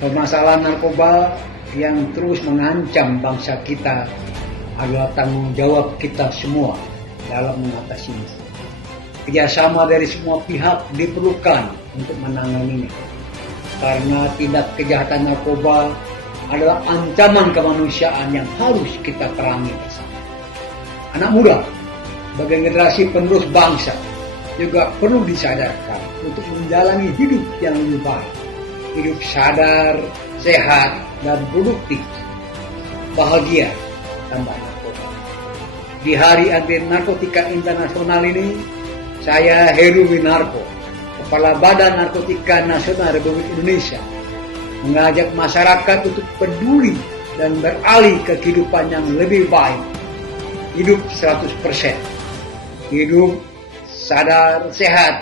Permasalahan narkoba yang terus mengancam bangsa kita adalah tanggung jawab kita semua dalam mengatasinya. Kerjasama dari semua pihak diperlukan untuk menanganinya, karena tindak kejahatan narkoba adalah ancaman kemanusiaan yang harus kita perangi bersama. Anak muda sebagai generasi penerus bangsa juga perlu disadarkan untuk menjalani hidup yang lebih baik, hidup sadar, sehat, dan produktif, bahagia tanpa narkoba. Di Hari Anti Narkotika Internasional ini, saya Heru Winarko, Kepala Badan Narkotika Nasional Republik Indonesia, mengajak masyarakat untuk peduli dan beralih ke kehidupan yang lebih baik. Hidup 100%. Hidup sadar, sehat.